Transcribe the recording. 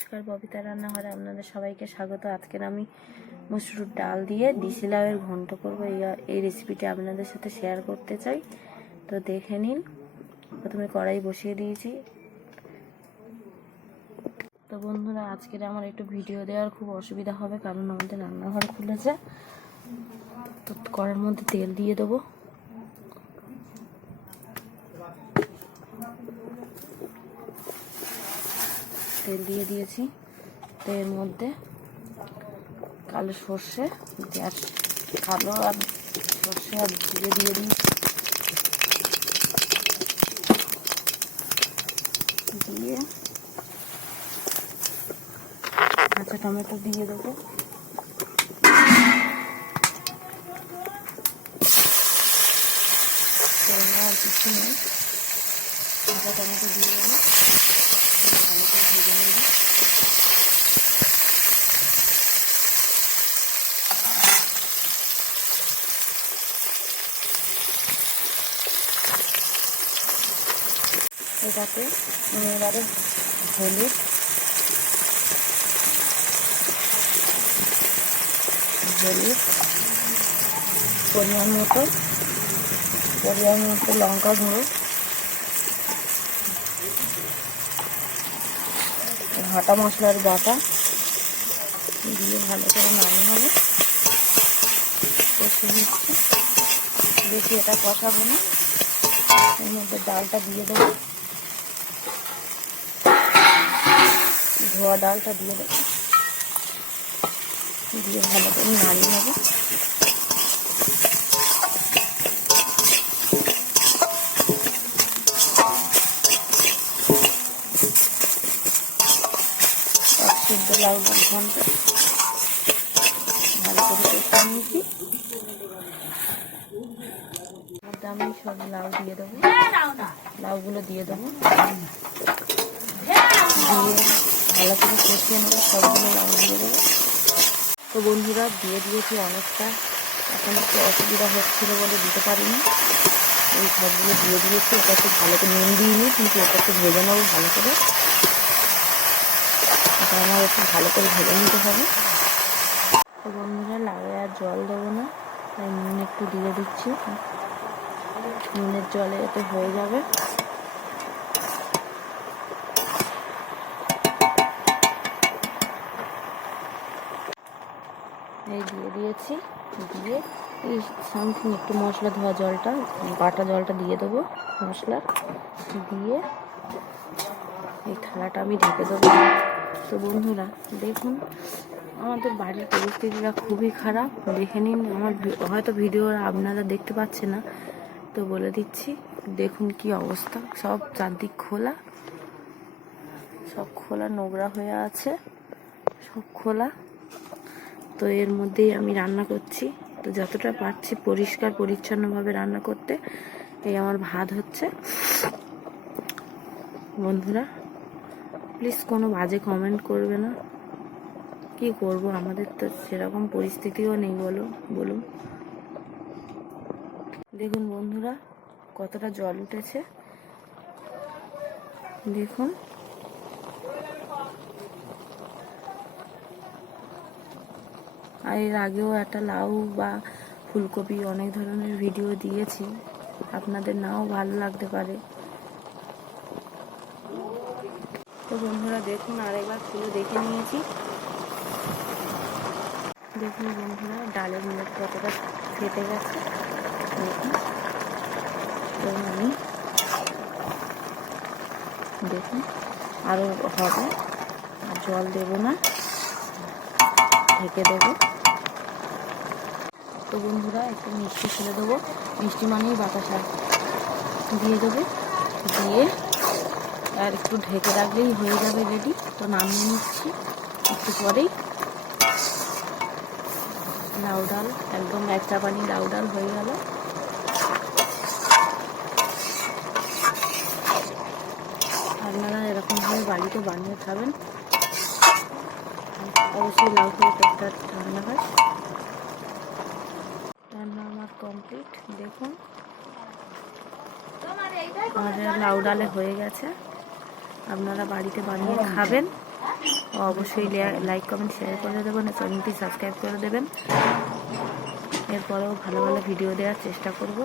নমস্কার, ববিতা রান্নাঘরে আপনাদের সবাইকে স্বাগত। আজকের আমি মসুর ডাল দিয়ে ডিশি লাউয়ের ঘন্ট করবো। এই রেসিপিটি আপনাদের সাথে শেয়ার করতে চাই। তো দেখে নিন। প্রথমে কড়াই বসিয়ে দিয়েছি। তো বন্ধুরা, আজকের আমার একটু ভিডিও দেওয়ার খুব অসুবিধা হবে, কারণ আমাদের রান্নাঘর খুলেছে। তো কড়াইয়ের মধ্যে তেল দিয়ে দেবো। তেল দিয়ে দিয়েছি। তো এর মধ্যে কালো সর্ষে, কালো আর সর্ষে আর জিরে দিয়ে দিয়েছি। দিয়ে কাঁচা টমেটো দিয়ে দেবো। আর কিছু নেই, কাঁচা টমেটো দিয়ে দেবো। ভালো করে ভেজে নেব। এটাতে এবারে হলুদ, পরিমাণ মতো লঙ্কা গুঁড়ো, ভাটা মশলার বাটা দিয়ে ভালো করে নামিয়ে নেবো। কষে নিচ্ছি, বেশি এটা কষাবো না। এর মধ্যে ডালটা দিয়ে দেবো, ধোয়া ডালটা দিয়ে দেবো। দিয়ে ভালো করে নাড়িয়ে নেবো। সিদ্ধ লাউ ঘন্ট ভালো করে কষিয়ে নিয়েছি। মধ্যে আমি সব লাউ দিয়ে দেবো, লাউগুলো দিয়ে দেবো। দিয়ে ভালো করে কষিয়ে নেবো। সবগুলো লাউ দিয়ে দেবো। তো বন্ধুরা, দিয়ে দিয়েছি অনেকটা। এখন একটু অসুবিধা হচ্ছিলো বলে দিতে পারিনি। এই সবগুলো দিয়ে দিয়েছি। এটা একটু ভালো করে নুন দিইনি, কিন্তু এটা একটু ভেজে নেবো ভালো করে। এটা আমার একটু ভালো করে ভেজে নিতে হবে। তো বন্ধুরা, লাউয়ে আর জল দেবো না, তাই নুন একটু দিয়ে দিচ্ছি। নুনের জলে এতে হয়ে যাবে। এই দিয়ে দিয়েছি। দিয়ে এই সামথিং একটু মশলা ধোয়া জলটা, বাটা জলটা দিয়ে দেবো মশলার। দিয়ে এই থালাটা আমি ঢেকে দেবো। তো বন্ধুরা দেখুন, আমাদের বাড়ির পরিস্থিতিটা খুবই খারাপ। দেখে নিন। আমার হয়তো ভিডিও আপনারা দেখতে পাচ্ছেন না, তো বলে দিচ্ছি। দেখুন কি অবস্থা, সব চারদিক খোলা, সব খোলা, নোংরা হয়ে আছে, সব খোলা। তো এর মধ্যেই আমি রান্না করছি। তো যতটা পারছি পরিষ্কার পরিচ্ছন্নভাবে রান্না করতে। এই আমার ভাত হচ্ছে। বন্ধুরা প্লিজ কোনো বাজে কমেন্ট করবে না। কি করব, আমাদের তো সেরকম পরিস্থিতিও নেই, বলুন। দেখুন বন্ধুরা, কতটা জল উঠেছে দেখুন। আর এর আগেও একটা লাউ বা ফুলকপি অনেক ধরনের ভিডিও দিয়েছি, আপনাদের নাও ভালো লাগতে পারে। তো বন্ধুরা দেখুন, আরেকবার খুলে দেখে নিয়েছি। দেখুন বন্ধুরা, ডালের মুখ কতটা ফেটে গেছে দেখুন। তো আমি দেখুন আরও হবে, আর জল দেবো না, ঢেকে দেবো। তো বন্ধুরা, একটু মিষ্টি ফেলে দেবো। মিষ্টি মানেই বাতাসা দিয়ে দেবো। দিয়ে আর একটু ঢেকে রাখলেই হয়ে যাবে রেডি। তো নামিয়ে নিচ্ছি একটু পরেই। লাউ ডাল একদম এক চাপানি লাউ ডাল হয়ে গেল। আপনারা এরকমভাবে বাড়িতে বানিয়ে খাবেন। অবশ্যই লাউ খেয়ে পেটটা ঠান্ডা হয়। রান্না আমার কমপ্লিট। দেখুন আমাদের লাউ ডালে হয়ে গেছে। আপনারা বাড়িতে বানিয়ে খাবেন। অবশ্যই লাইক কমেন্ট শেয়ার করে দেবেন, চ্যানেলটি সাবস্ক্রাইব করে দেবেন। এরপরেও ভালো ভালো ভিডিও দেওয়ার চেষ্টা করব।